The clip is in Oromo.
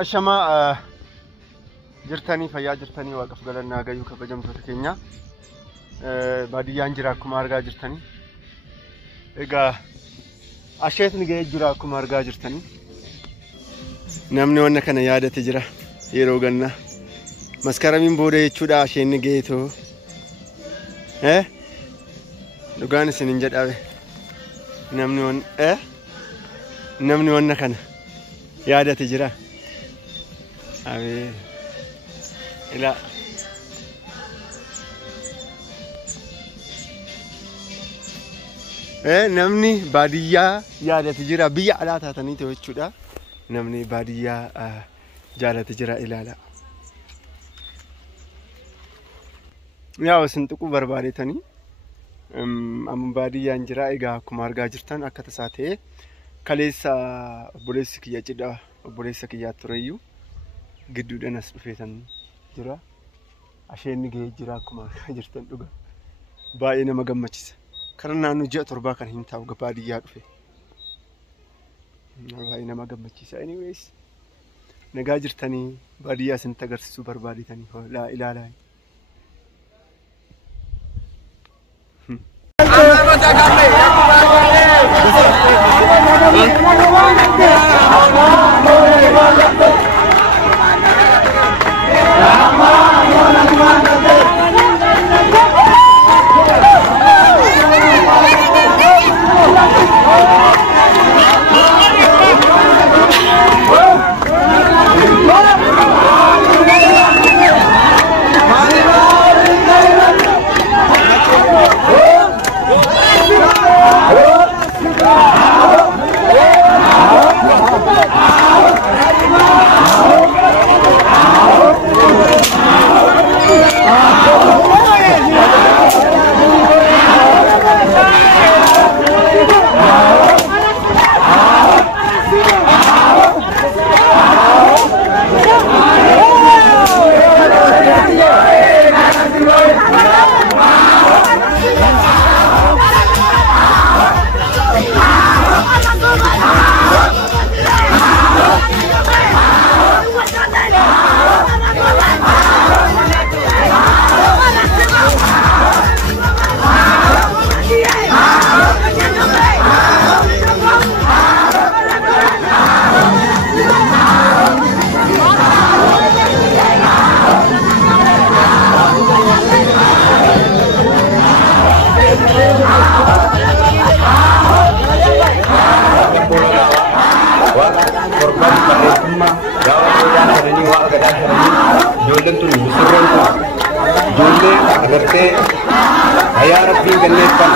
ashama jirtanii fayyaa jirtanii waaqaf galannaa gayyuu kabajamtoota keenya baadiyyaan jira akkuma argaa jirtanii egaa asheetni ga'ee jira akkuma argaa jirtanii namni wanna kana yaadate jira yeroo ganna maskaramiin booda jechuudha asheenni ga'eetoo dhugaan isin hin jedhabe namni wanna kana yaadate jira Abe ila namni baadiyyaa yaadate jira biyya alaa taatanii ta'u jechuudha namni baadiyyaa jaalate jira ilaala yaa isin tuquu barbaadetanii amma baadiyyaan jira egaa akkuma argaa jirtan akka tasaa ta'e kaleessa obboleessi kiyya cidha obboleessa kiyyaa tureyyuu gidduudhaan as dhufeetan jira asheenni ga'ee jira akkuma argaa jirtan dhuga baay'ee nama gammachiisa karaa naannoo ji'a torbaa kan hin taa'u baadiyyaa dhufe baay'ee nama gammachiisa anyways nagaa jirtanii baadiyyaa isin agarsiisuu barbaadetanii ilaalaa Jolle agartee hayyaa rabbiin galmeeffan